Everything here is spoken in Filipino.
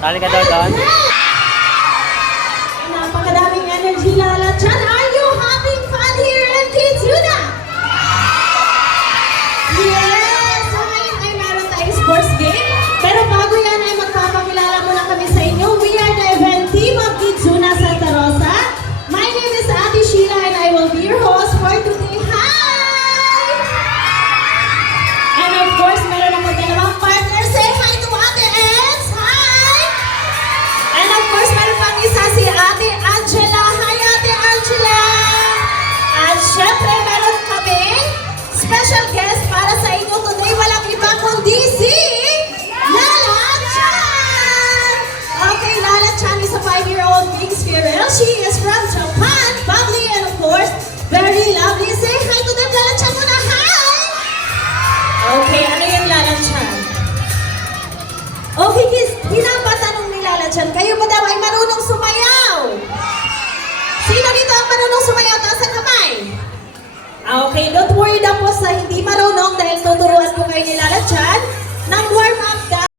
Tali ka daw doon. Napakadaming energy, Lala Chan. Are you having fun here in Kidzuna? Yes! So ngayon ay meron tayong sports game. Pero bago yan ay magpapakilala muna kami sa inyo. We are the event team of Kidzuna Santa Rosa. My name is Ate Sheila and I will be your host for today. Hi! And of course, meron ako dalawang partner. Say hi to Ate Els. Hi! And of course, meron pang isa si Ate Angela. Hi, Ate Angela! At syempre, meron kaming special guest para sa inyo today. Walang iba kundi si Lala Chan! Okay, Lala Chan is a 5-year-old mixed female. She is from Japan, bubbly, and of course, very lovely. Say hi to them, Lala Chan muna. Hi! Okay, ano yung Lala Chan? Okay, kids, pinapatanong ni Lala Chan, kayo ba daw ay marunong sumayaw? Sino dito ang marunong sumayaw? Taas ang kamay. Okay, don't worry daw po sa hindi marunong dahil tuturuan ko kayo ni Lala Chan.